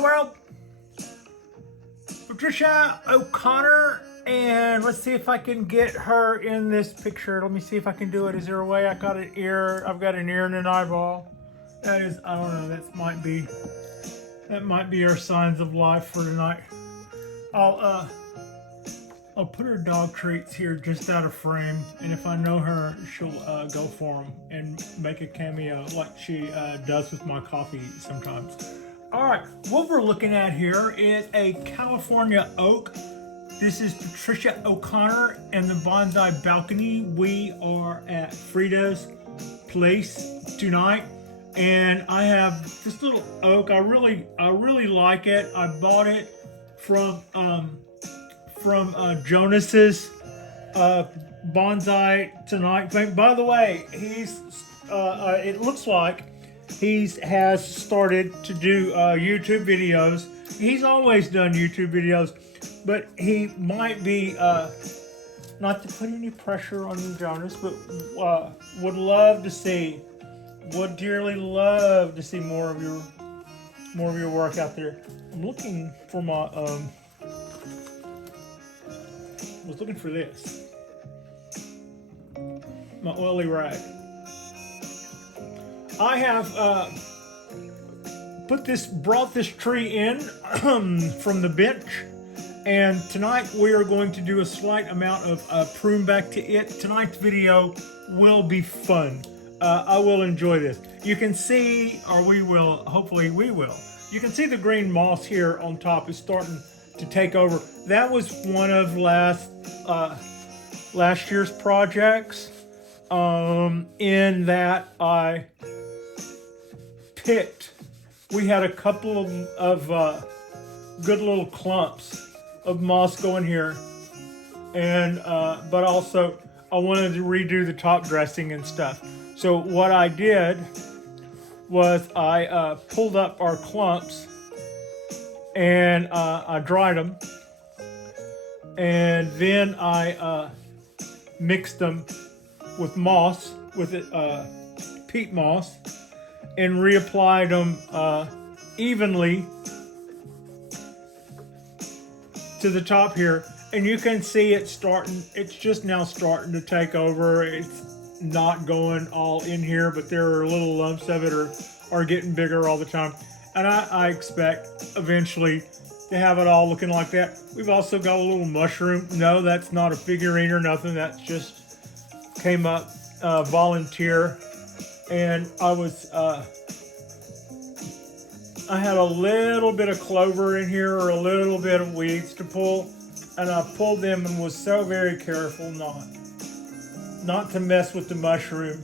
Well, Patricia O'Connor, and let's see if I can get her in this picture. Let me see if I can do it. Is there a way? I've got an ear and an eyeball. That is, I don't know, that might be our signs of life for tonight. I'll put her dog treats here just out of frame, and if I know her, she'll go for them and make a cameo like she does with my coffee sometimes. All right, what we're looking at here is a California oak. This is Patricia O'Connor and the Bonsai balcony. We are at Frida's place tonight, and I have this little oak. I really like it. I bought it from Jonas's bonsai tonight. By the way, he's it looks like he has started to do YouTube videos. He's always done YouTube videos, but he might be not to put any pressure on you, Jonas, but would dearly love to see more of your work out there. I'm looking for my was looking for this. My oily rag. I have brought this tree in from the bench, and tonight we are going to do a slight amount of prune back to it. Tonight's video will be fun. I will enjoy this. You can see, hopefully we will. You can see the green moss here on top is starting to take over. That was one of last year's projects, in that I picked, we had a couple of good little clumps of moss going here, and but also I wanted to redo the top dressing and stuff. So what I did was I pulled up our clumps and I dried them, and then I mixed them with moss, peat moss, and reapplied them evenly to the top here. And you can see it's just now starting to take over. It's not going all in here, but there are little lumps of it are getting bigger all the time. And I expect eventually to have it all looking like that. We've also got a little mushroom. No, that's not a figurine or nothing. That's just came up volunteer. And I had a little bit of clover in here, or a little bit of weeds to pull, and I pulled them and was so very careful not to mess with the mushroom.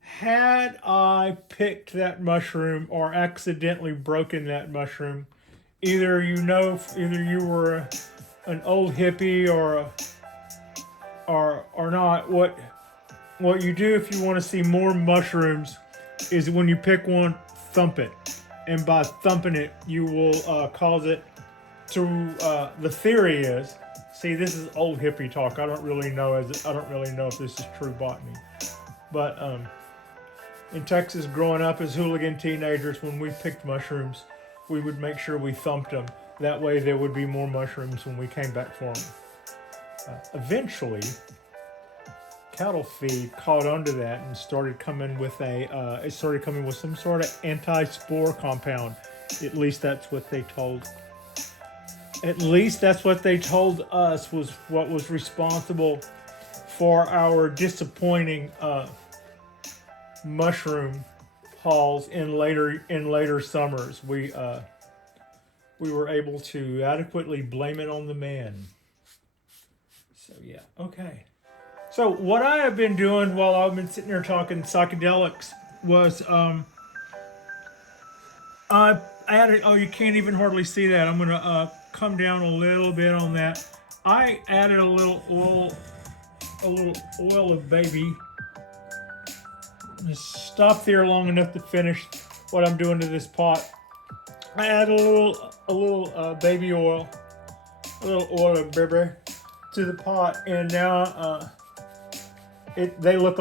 Had I picked that mushroom or accidentally broken that mushroom, either you were an old hippie or not. What you do if you want to see more mushrooms is when you pick one, thump it, and by thumping it, you will cause it to. The theory is, see, this is old hippie talk. I don't really know if this is true botany, but in Texas, growing up as hooligan teenagers, when we picked mushrooms, we would make sure we thumped them. That way, there would be more mushrooms when we came back for them. Eventually, cattle feed caught onto that and started coming with some sort of anti-spore compound. At least that's what they told us was what was responsible for our disappointing mushroom hauls in later summers. We were able to adequately blame it on the man. So yeah, okay. So what I have been doing while I've been sitting here talking psychedelics was I added, oh, you can't even hardly see that. I'm gonna come down a little bit on that. I added a little oil of baby. Just stop there long enough to finish what I'm doing to this pot. I added a little baby oil, a little oil of baby to the pot, and now it looks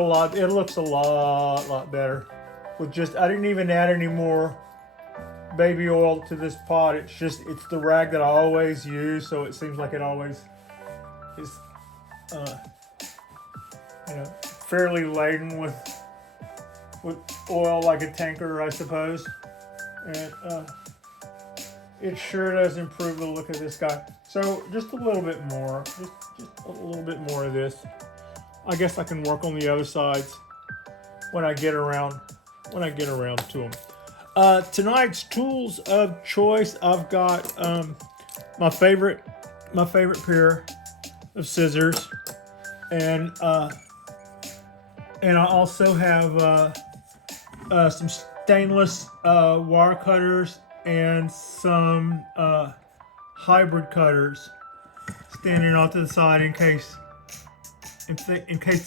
a lot better with just, I didn't even add any more baby oil to this pot. It's the rag that I always use, so it seems like it always is, uh, fairly laden with oil, like a tanker, I suppose. And it sure does improve the look of this guy. So just a little bit more, just a little bit more of this. I guess I can work on the other sides when I get around to them. Tonight's tools of choice, I've got my favorite pair of scissors, and I also have some stainless wire cutters and some hybrid cutters standing off to the side in case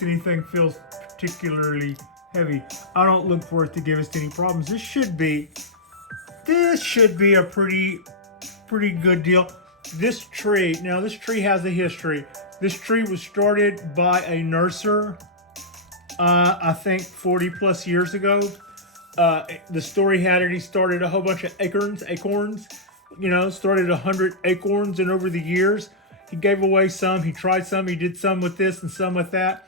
anything feels particularly heavy. I don't look for it to give us any problems. This should be a pretty good deal. This tree has a history. This tree was started by a nurser, I think 40 plus years ago. The story had it, he started a whole bunch of acorns, started 100 acorns, and over the years, he gave away some, he tried some, he did some with this and some with that.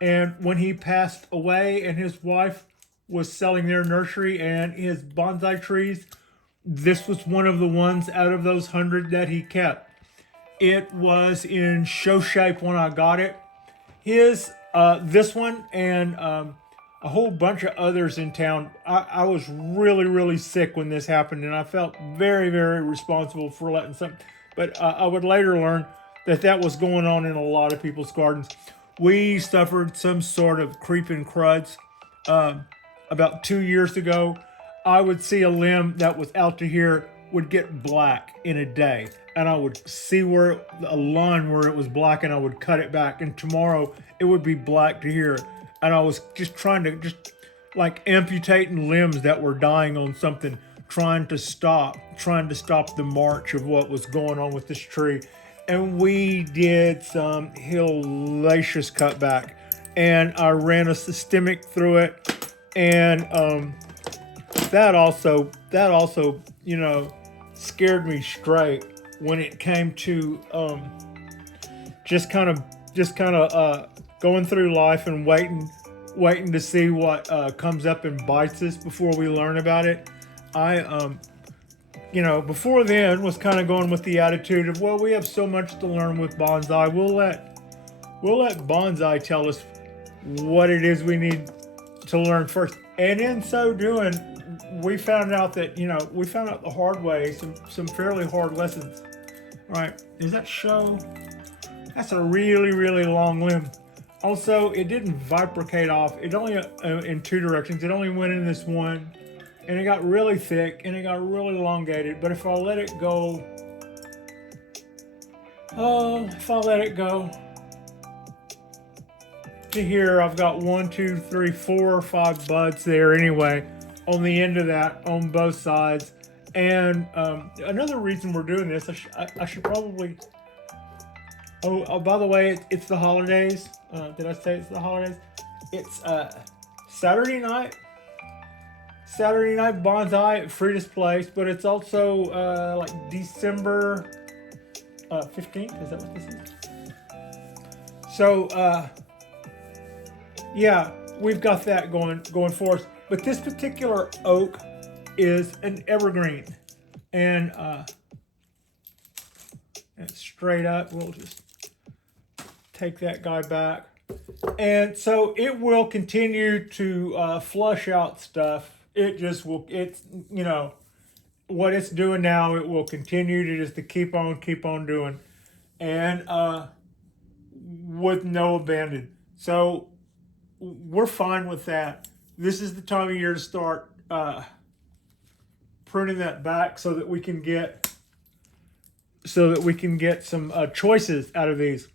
And when he passed away and his wife was selling their nursery and his bonsai trees, this was one of the ones out of those 100 that he kept. It was in show shape when I got it. This one and a whole bunch of others in town. I was really sick when this happened, and I felt very responsible for letting some. But I would later learn that was going on in a lot of people's gardens. We suffered some sort of creeping cruds about 2 years ago. I would see a limb that was out to here would get black in a day, and I would see a line where it was black, and I would cut it back, and tomorrow it would be black to here. And I was just trying to amputating limbs that were dying on something, trying to stop the march of what was going on with this tree. And we did some hellacious cutback, and I ran a systemic through it, and that also scared me straight when it came to just kind of going through life and waiting to see what comes up and bites us before we learn about it. I before then was kind of going with the attitude of, well, we have so much to learn with bonsai. We'll let bonsai tell us what it is we need to learn first. And in so doing, we found out the hard way, some fairly hard lessons. All right, is that show? That's a really long limb. Also, it didn't bifurcate off. It only in two directions. It only went in this one. And it got really thick and it got really elongated. But if I let it go, to here, I've got 1, 2, 3, 4 or 5 buds there anyway on the end of that on both sides. And another reason we're doing this, I should probably. Oh, by the way, it's the holidays. Did I say it's the holidays? It's Saturday night bonsai at Frida's Place, but it's also like December 15th. Is that what this is? So yeah, we've got that going for us. But this particular oak is an evergreen, and straight up, we'll just take that guy back, and so it will continue to flush out stuff. It just will. It's what it's doing now. It will continue to keep on doing, and with no abandon. So we're fine with that. This is the time of year to start pruning that back so that we can get some choices out of these.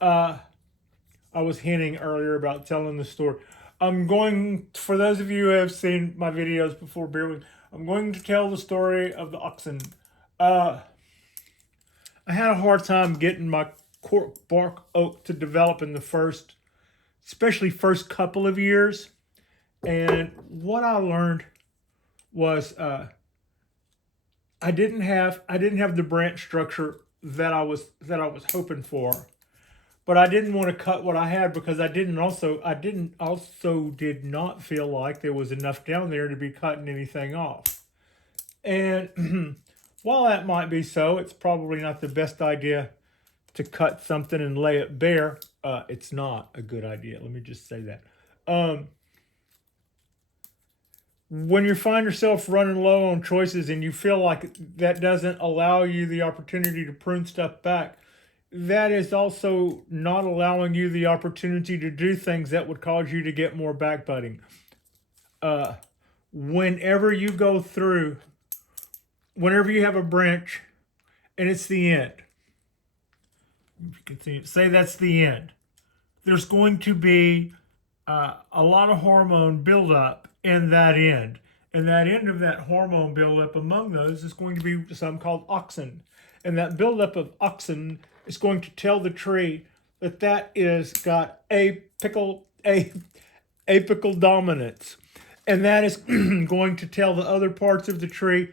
I was hinting earlier about telling the story. I'm going, for those of you who have seen my videos before, bear with me. I'm going to tell the story of the oxen. I had a hard time getting my cork bark oak to develop in the first couple of years. And what I learned was I didn't have the branch structure that I was hoping for. But I didn't want to cut what I had because I did not feel like there was enough down there to be cutting anything off. And while that might be so, it's probably not the best idea to cut something and lay it bare. It's not a good idea. Let me just say that. Um, when you find yourself running low on choices and you feel like that doesn't allow you the opportunity to prune stuff back, that is also not allowing you the opportunity to do things that would cause you to get more backbutting. Uh, whenever you go through, whenever you have a branch and it's the end, continue, say that's the end, there's going to be a lot of hormone buildup in that end. And that end of that hormone buildup among those is going to be something called auxin. And that buildup of auxin is going to tell the tree that that is got apical dominance. And that is going to tell the other parts of the tree,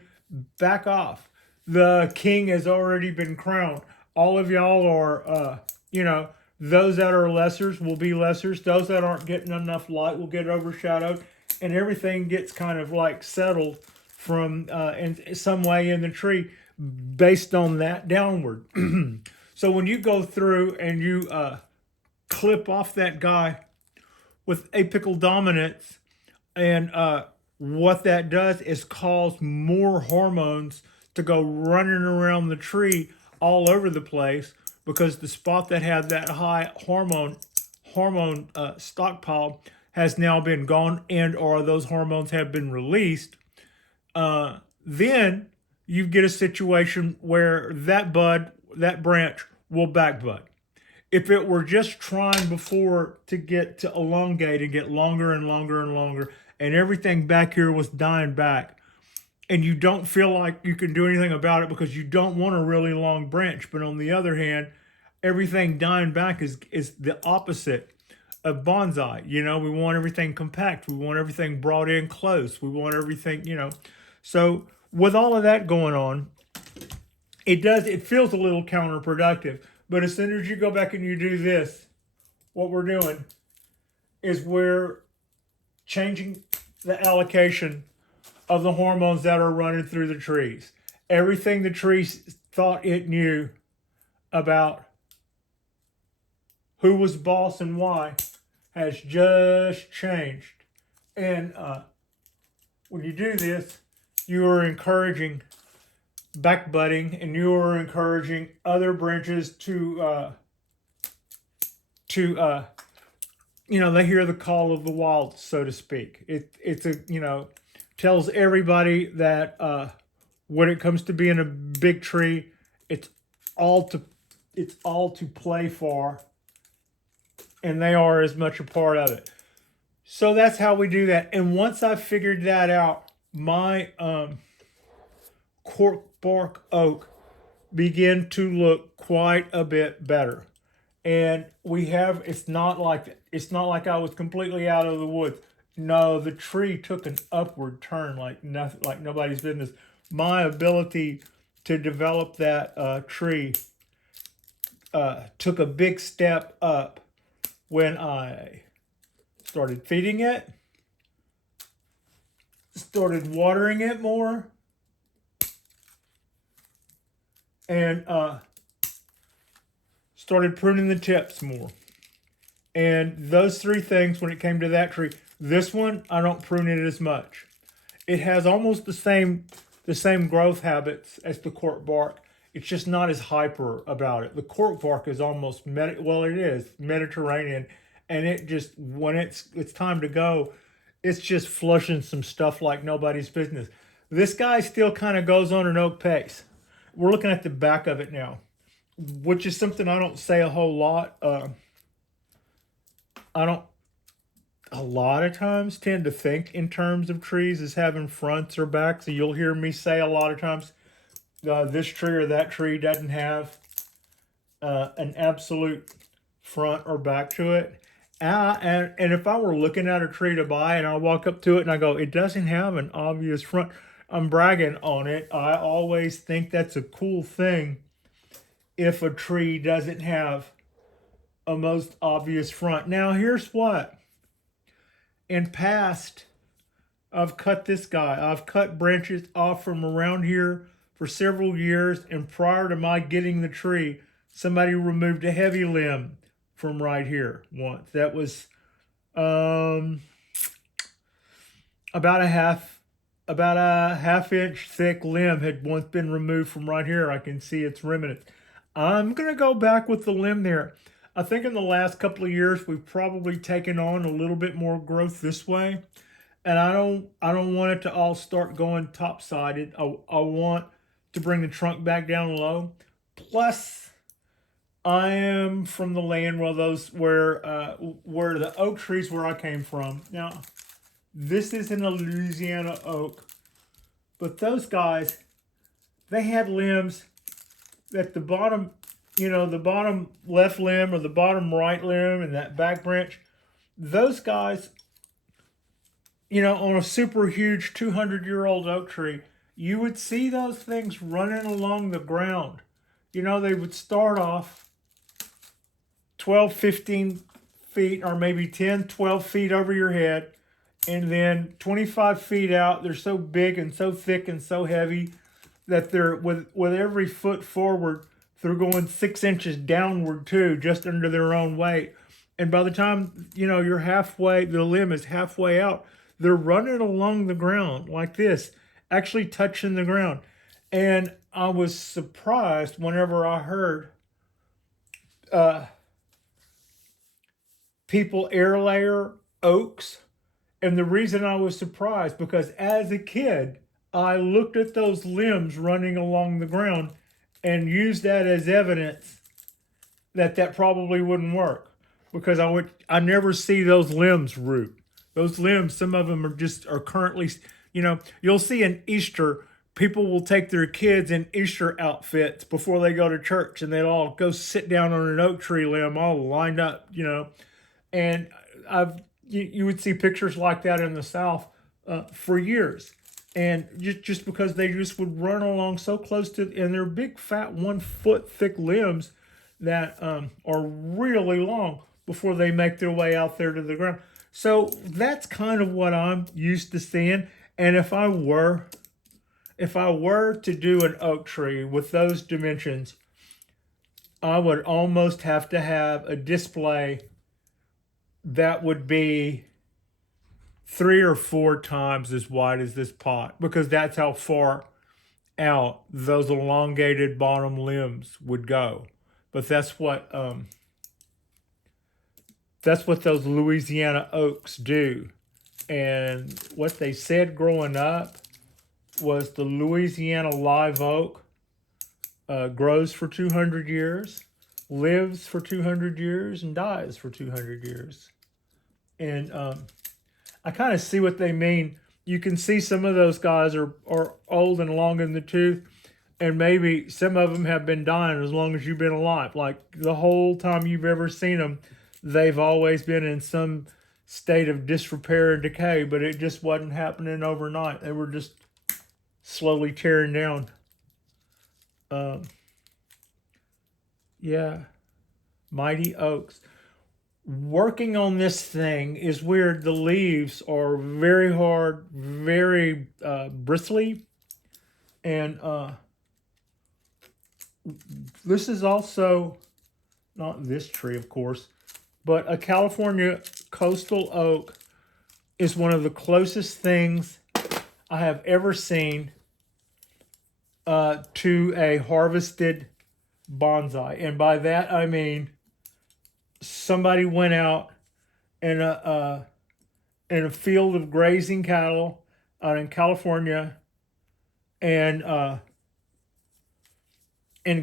back off. The king has already been crowned. All of y'all are, those that are lessers will be lessers. Those that aren't getting enough light will get overshadowed. And everything gets kind of like settled from in some way in the tree based on that downward. So when you go through and you clip off that guy with apical dominance, and what that does is cause more hormones to go running around the tree all over the place, because the spot that had that high hormone stockpile has now been gone, and or those hormones have been released. Then you get a situation where that branch will back bud. If it were just trying before to get to elongate and get longer and longer and longer, and everything back here was dying back, and you don't feel like you can do anything about it because you don't want a really long branch, but on the other hand, everything dying back is the opposite of bonsai. We want everything compact. We want everything brought in close. We want everything, So with all of that going on, it feels a little counterproductive. But as soon as you go back and you do this, what we're doing is we're changing the allocation of the hormones that are running through the trees. Everything the trees thought it knew about who was boss and why has just changed. And when you do this, you are encouraging backbutting, and you are encouraging other branches to they hear the call of the wild, so to speak. It's tells everybody that when it comes to being a big tree, it's all to play for, and they are as much a part of it. So that's how we do that. And once I figured that out, my cork bark oak began to look quite a bit better. And it's not like I was completely out of the woods. No, the tree took an upward turn like nothing, like nobody's business. My ability to develop that tree took a big step up when I started feeding it, started watering it more, and started pruning the tips more. And those three things, when it came to that tree, this one, I don't prune it as much. It has almost the same growth habits as the cork bark. It's just not as hyper about it. The cork bark is almost, it is Mediterranean, and it just, when it's time to go, it's just flushing some stuff like nobody's business. This guy still kind of goes on an oak pace. We're looking at the back of it now, which is something I don't say a whole lot. I don't a lot of times tend to think in terms of trees as having fronts or backs. So you'll hear me say a lot of times, this tree or that tree doesn't have an absolute front or back to it. And if I were looking at a tree to buy and I walk up to it and I go, it doesn't have an obvious front, I'm bragging on it. I always think that's a cool thing if a tree doesn't have a most obvious front. Now, here's what. In past, I've cut this guy. I've cut branches off from around here for several years, and prior to my getting the tree, somebody removed a heavy limb from right here once. That was um, about a half inch thick limb had once been removed from right here. I can see its remnant. I'm gonna go back with the limb there. I think in the last couple of years we've probably taken on a little bit more growth this way, and I don't want it to all start going top-sided. I want to bring the trunk back down low. Plus, I am from the land where the oak trees where I came from. Now, this isn't a Louisiana oak, but those guys, they had limbs at the bottom, the bottom left limb or the bottom right limb and that back branch. Those guys, on a super huge 200-year-old oak tree, you would see those things running along the ground. They would start off 12, 15 feet or maybe 10, 12 feet over your head. And then 25 feet out, they're so big and so thick and so heavy that they're with every foot forward, they're going 6 inches downward too, just under their own weight. And by the time, you're halfway, the limb is halfway out, they're running along the ground like this, actually touching the ground. And I was surprised whenever I heard people air layer oaks. And the reason I was surprised, because as a kid, I looked at those limbs running along the ground and used that as evidence that probably wouldn't work, because I never see those limbs root. Those limbs, some of them are currently, you'll see in Easter, people will take their kids in Easter outfits before they go to church, and they'll all go sit down on an oak tree limb all lined up, and you would see pictures like that in the South for years. And just because they just would run along so close to, and they're big, fat, 1 foot thick limbs that are really long before they make their way out there to the ground. So that's kind of what I'm used to seeing. And if I were to do an oak tree with those dimensions, I would almost have to have a display that would be 3 or 4 times as wide as this pot, because that's how far out those elongated bottom limbs would go. But that's what those Louisiana oaks do. And what they said growing up was the Louisiana live oak grows for 200 years, lives for 200 years, and dies for 200 years. And I kind of see what they mean. You can see some of those guys are old and long in the tooth, and maybe some of them have been dying as long as you've been alive. Like the whole time you've ever seen them, they've always been in some state of disrepair and decay, but it just wasn't happening overnight. They were just slowly tearing down. Yeah, mighty oaks. Working on this thing is weird. The leaves are very hard, very bristly, and this is also not this tree, of course, but a California coastal oak is one of the closest things I have ever seen to a harvested bonsai. And by that I mean somebody went out in a field of grazing cattle out in California and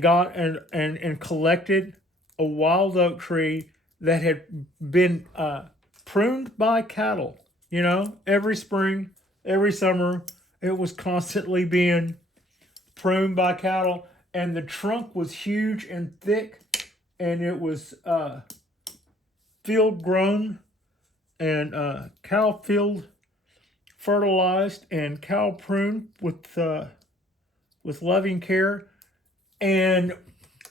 got and collected a wild oak tree that had been pruned by cattle. Every spring, every summer, it was constantly being pruned by cattle, and the trunk was huge and thick, and it was field grown and cow field fertilized and cow pruned with loving care. And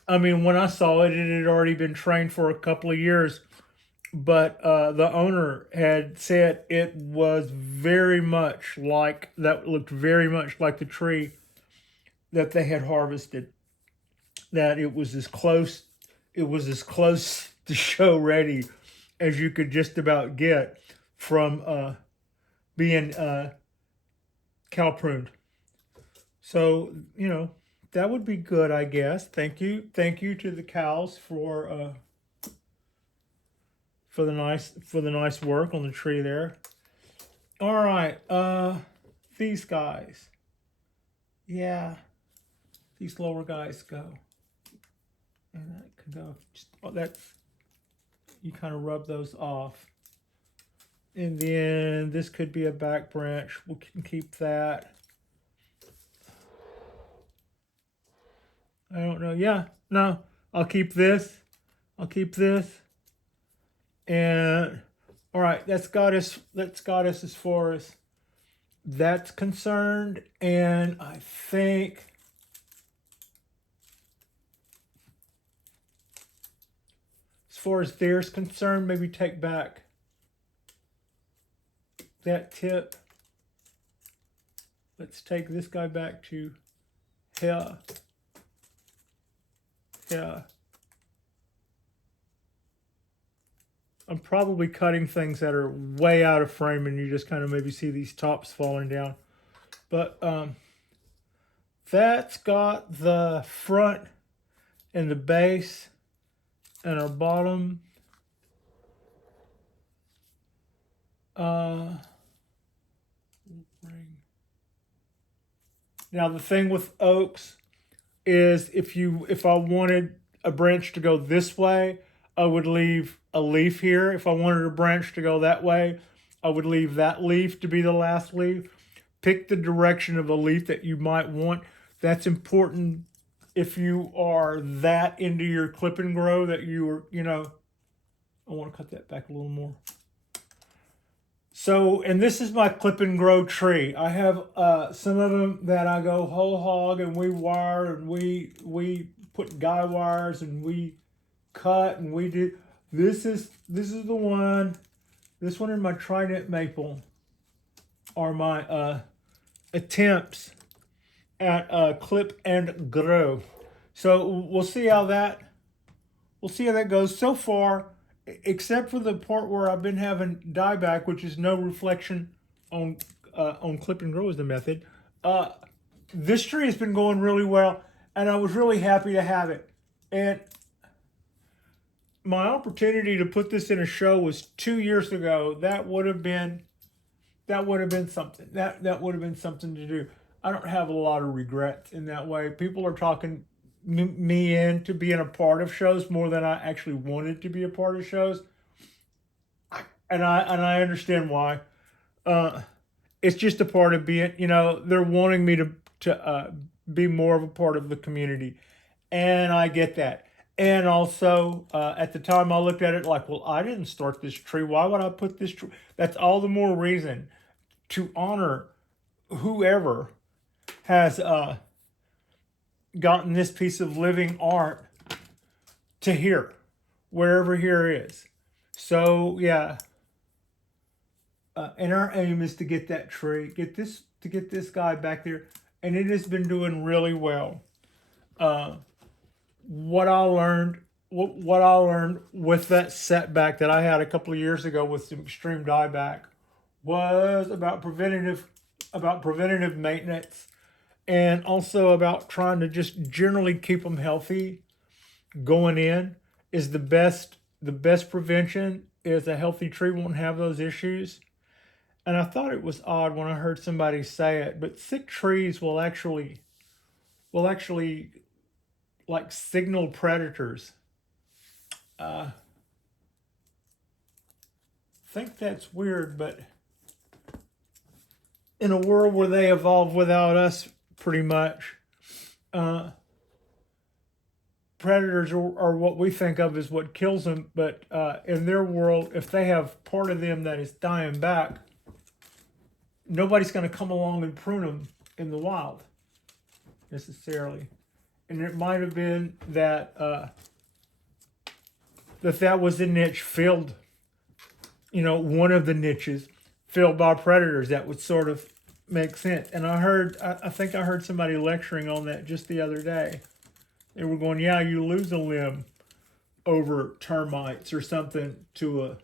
I mean, when I saw it, it had already been trained for a couple of years. But the owner had said it was very much like that, looked very much like the tree that they had harvested. That it was as close to show ready as you could just about get from being cow pruned. So, you know, that would be good, I guess. Thank you to the cows for the nice work on the tree there. All right, these guys, yeah, these lower guys go, and that can go. Just that's you kind of rub those off, and then this could be a back branch. We can keep that. I don't know. Yeah, no, I'll keep this. I'll keep this. And all right, that's got us as far as that's concerned. And I think as far as there's concerned, maybe take back that tip. Let's take this guy back to here. Yeah. I'm probably cutting things that are way out of frame and you just kind of maybe see these tops falling down. But that's got the front and the base and our bottom. Now the thing with oaks is if I wanted a branch to go this way, I would leave a leaf here. If I wanted a branch to go that way, I would leave that leaf to be the last leaf. Pick the direction of a leaf that you might want. That's important if you are that into your clip and grow that you are, you know, I want to cut that back a little more. So, and this is my clip and grow tree. I have some of them that I go whole hog and we wire and we put guy wires and we cut and we do. This is the one. This one and my trident maple are my attempts at clip and grow. So we'll see how that goes. So far, except for the part where I've been having dieback, which is no reflection on clip and grow is the method. This tree has been going really well, and I was really happy to have it. And my opportunity to put this in a show was 2 years ago. That would have been something. That would have been something to do. I don't have a lot of regrets in that way. People are talking me into being a part of shows more than I actually wanted to be a part of shows, and I understand why. It's just a part of being. You know, they're wanting me to be more of a part of the community, and I get that. And also, at the time, I looked at it like, well, I didn't start this tree. Why would I put this tree? That's all the more reason to honor whoever has gotten this piece of living art to here, wherever here is. So, yeah. And our aim is to get that tree, get this guy back there. And it has been doing really well. What I learned with that setback that I had a couple of years ago with some extreme dieback was about preventative maintenance, and also about trying to just generally keep them healthy. Going in is the best prevention. Is a healthy tree won't have those issues. And I thought it was odd when I heard somebody say it, but sick trees will actually like signal predators. I think that's weird, but in a world where they evolved without us, pretty much, predators are what we think of as what kills them. But in their world, if they have part of them that is dying back, nobody's going to come along and prune them in the wild necessarily. And it might have been that that was a niche filled, one of the niches filled by predators. That would sort of make sense. And I think I heard somebody lecturing on that just the other day. They were going, yeah, you lose a limb over termites or something to a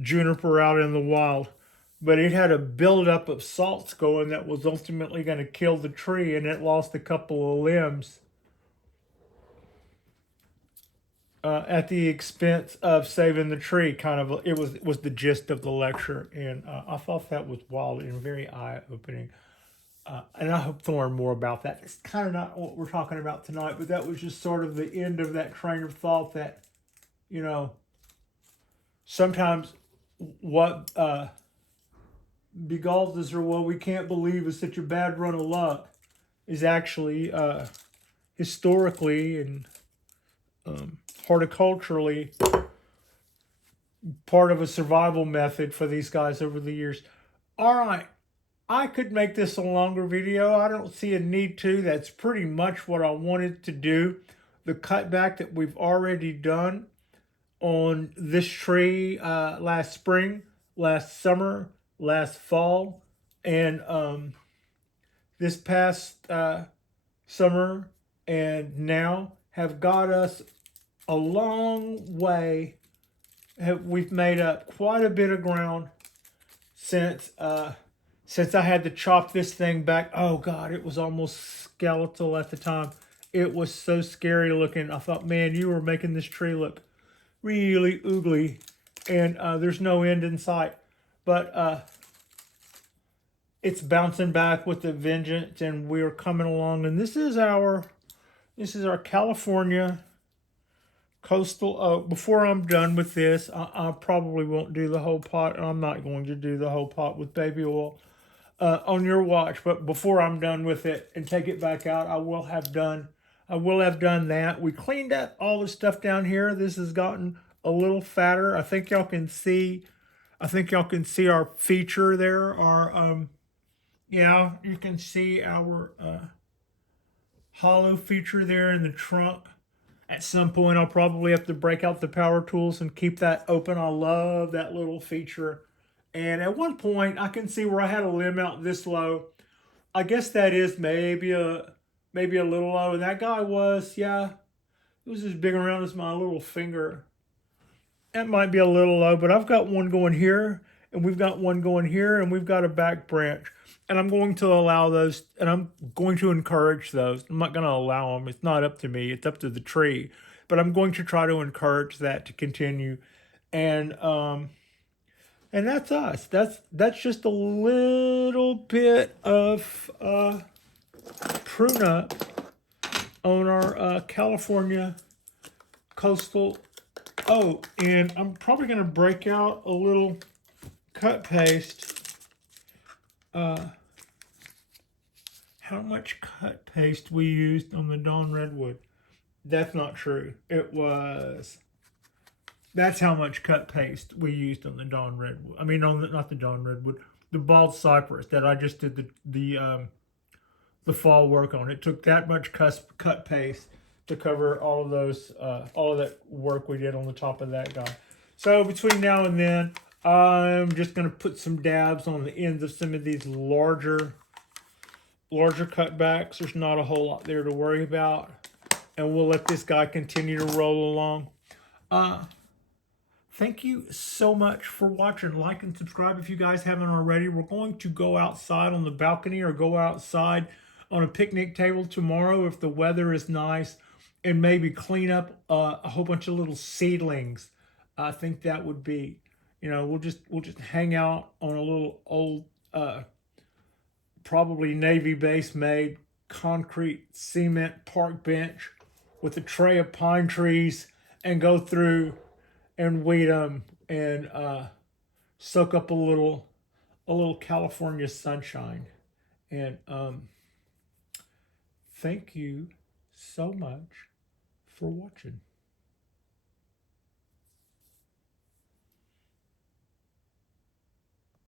juniper out in the wild. But it had a buildup of salts going that was ultimately going to kill the tree, and it lost a couple of limbs at the expense of saving the tree. Kind of, it was the gist of the lecture, and I thought that was wild and very eye-opening. And I hope to learn more about that. It's kind of not what we're talking about tonight, but that was just sort of the end of that train of thought that, sometimes what begalls us, or what we can't believe is such a bad run of luck, is actually historically and horticulturally part of a survival method for these guys over the years. All right, I could make this a longer video. I don't see a need to. That's pretty much what I wanted to do. The cutback that we've already done on this tree last spring, last summer, last fall, and this past summer and now have got us a long way. We've made up quite a bit of ground since I had to chop this thing back. Oh God, it was almost skeletal at the time. It was so scary looking. I thought, man, you were making this tree look really oogly, and there's no end in sight. But it's bouncing back with a vengeance, and we're coming along. And this is our California coastal oak. Before I'm done with this, I probably won't do the whole pot, and I'm not going to do the whole pot with baby oil on your watch. But before I'm done with it and take it back out, I will have done that. We cleaned up all the stuff down here. This has gotten a little fatter. I think y'all can see our feature there. You can see our hollow feature there in the trunk. At some point, I'll probably have to break out the power tools and keep that open. I love that little feature. And at one point, I can see where I had a limb out this low. I guess that is maybe a little low. And that guy was, it was as big around as my little finger. That might be a little low, but I've got one going here, and we've got one going here, and we've got a back branch. And I'm going to allow those, and I'm going to encourage those. I'm not going to allow them. It's not up to me. It's up to the tree. But I'm going to try to encourage that to continue. And that's us. That's just a little bit of prune up on our California coastal oak. And I'm probably going to break out a little cut paste. How much cut paste we used on the Dawn Redwood? That's not true. That's how much cut paste we used on the Dawn Redwood. I mean, not the Dawn Redwood, the bald cypress that I just did the fall work on. It took that much cut paste to cover all of that work we did on the top of that guy. So between now and then, I'm just going to put some dabs on the ends of some of these larger cutbacks. There's not a whole lot there to worry about. And we'll let this guy continue to roll along. Thank you so much for watching. Like and subscribe if you guys haven't already. We're going to go outside on the balcony or go outside on a picnic table tomorrow if the weather is nice, and maybe clean up a whole bunch of little seedlings. I think that would be, we'll just hang out on a little old probably Navy base made concrete cement park bench with a tray of pine trees and go through and weed them and soak up a little California sunshine. And thank you so much for watching.